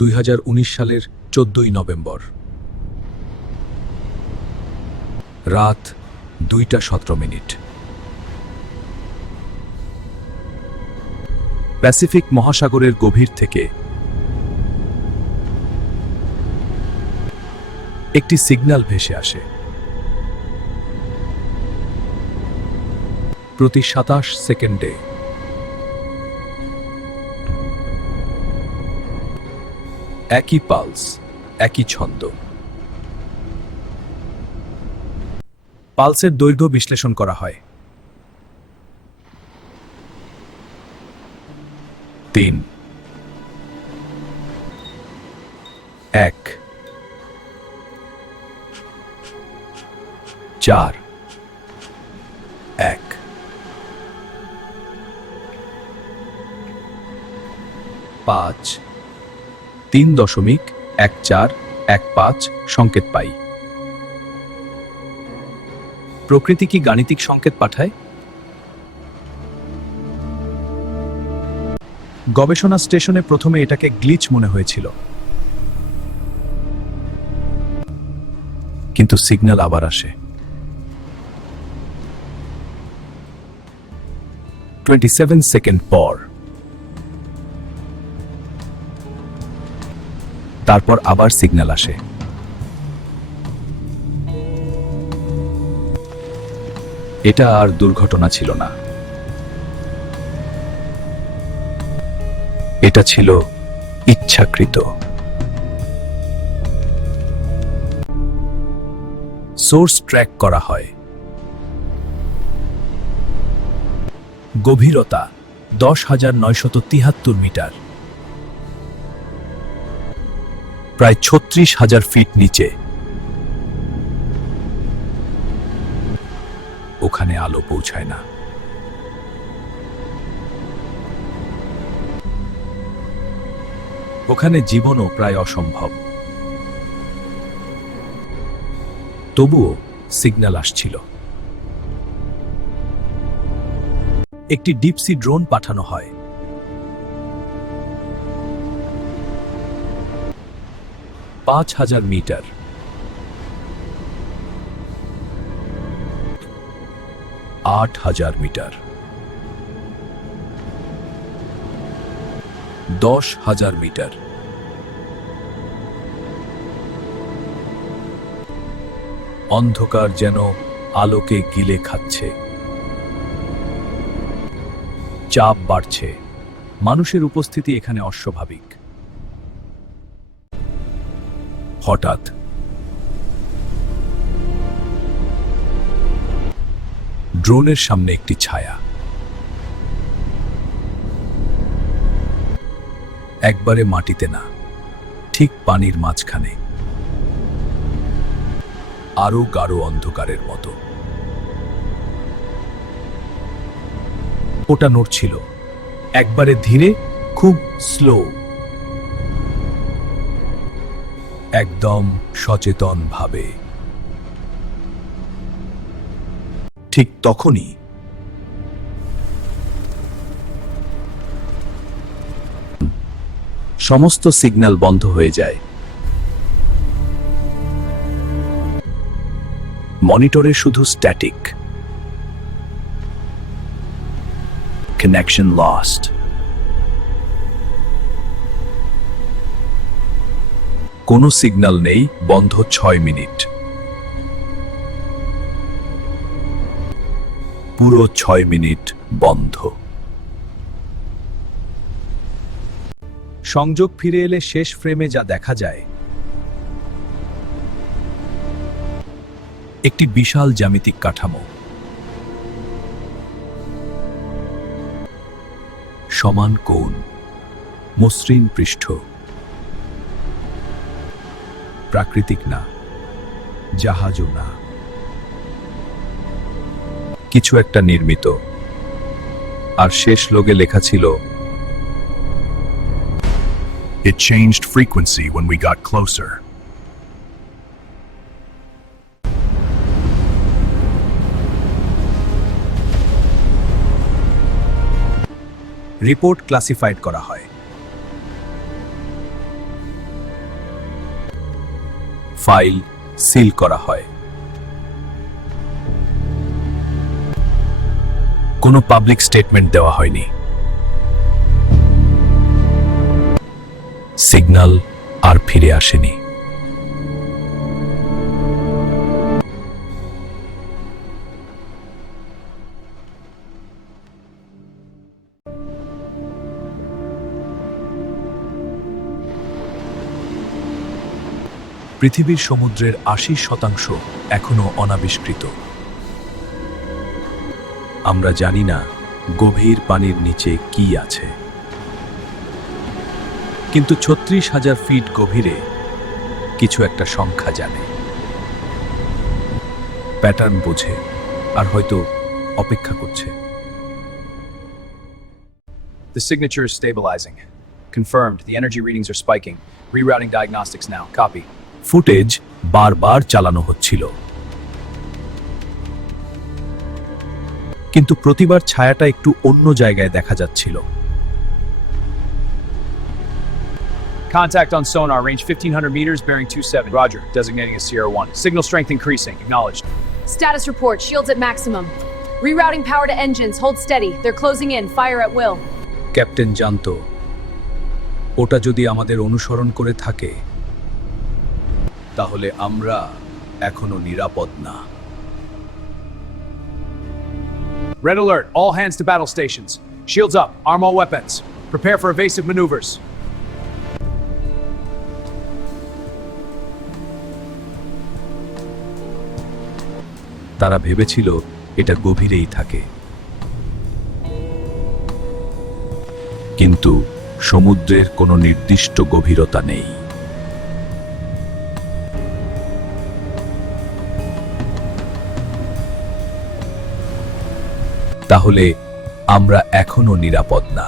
2019 সালের 14ই নভেম্বর, রাত 2:17। প্যাসিফিক মহাসাগরের গভীর থেকে একটি সিগন্যাল ভেসে আসে। প্রতি 27 সেকেন্ডে একই পালস, একই ছন্দ। পালসের দৈর্ঘ্য বিশ্লেষণ করা হয় 3, 1, 4, 1, 5, 3.1415 সংকেত পাই। প্রকৃতি কি গাণিতিক সংকেত পাঠায়? গবেষণা স্টেশনে প্রথমে এটাকে গ্লিচ মনে হয়েছিল, কিন্তু সিগন্যাল আবার আসে। 27 সেকেন্ড পর, তারপর আবার সিগন্যাল আসে। এটা আর দুর্ঘটনা ছিল না, এটা ছিল ইচ্ছাকৃত। সোর্স ট্র্যাক করা হয়। গভীরতা 10,973 মিটার, প্রায় 36,000 ফিট নিচে। ওখানে আলো পৌঁছায় না। ওখানে জীবনও প্রায় অসম্ভব। তবুও সিগন্যাল আসছিল। একটি ডিপসি ড্রোন পাঠানো হয়। পাঁচ 5,000 মিটার, 8,000 মিটার, 10,000 মিটার। অন্ধকার যেন আলোকে গিলে খাচ্ছে। চাপ বাড়ছে। মানুষের উপস্থিতি এখানে অস্বাভাবিক। হঠাৎ ড্রোনের সামনে একটি ছায়া। একবারে মাটিতে না, ঠিক পানির মাঝখানে, আরো গাঢ় অন্ধকারের মতো। ওটা নড়ছিল, একবারে ধীরে, খুব স্লো, একদম সচেতন ভাবে। ঠিক তখনই সমস্ত সিগন্যাল বন্ধ হয়ে যায়। মনিটরে শুধু স্ট্যাটিক। Connection lost. কোনো সিগন্যাল নেই, বন্ধ 6 মিনিট। পুরো 6 মিনিট বন্ধ। সংযোগ ফিরে এলে শেষ ফ্রেমে যা দেখা যায়, একটি বিশাল জ্যামিতিক কাঠামো। সমান কোণ, মসৃণ পৃষ্ঠ। প্রাকৃতিক না, জাহাজও না, কিছু একটা নির্মিত। আর শেষ লোগে লেখা ছিল, It changed frequency when we got closer. Report classified করা হয়। ফাইল সিল করা হয়। কোনো পাবলিক স্টেটমেন্ট দেওয়া হয়নি। সিগন্যাল আর ফিরে আসেনি। পৃথিবীর সমুদ্রের ৮০% এখনো অনাবিষ্কৃত। আমরা জানি না গভীর পানির নিচে কি আছে, কিন্তু ৩৬,০০০ ফিট গভীরে কিছু একটা সংখ্যা জানে, প্যাটার্ন বোঝে, আর হয়তো অপেক্ষা করছে। The signature is stabilizing. Confirmed. The energy readings are spiking. Rerouting diagnostics now. Copy. Footage বারবার চালানো হচ্ছিল, কিন্তু প্রতিবার ছায়াটা একটু অন্য জায়গায় দেখা যাচ্ছিল। Contact on sonar. Range 1,500 meters. Bearing 27. Roger. Designating as Sierra 1. Signal strength increasing. Acknowledged. Status report. Shields at maximum. Rerouting power to engines. Hold steady. They're closing in. Fire at will. Captain জানতো ওটা যদি আমাদের অনুসরণ করে থাকে, তাহলে আমরা এখনো নিরাপদ না। Red alert. All hands to battle stations. Shields up. Arm all weapons. Prepare for evasive maneuvers. তারা ভেবেছিল এটা গভীরেই থাকে, কিন্তু সমুদ্রের কোনো নির্দিষ্ট গভীরতা নেই। তাহলে আমরা এখনো নিরাপদ না।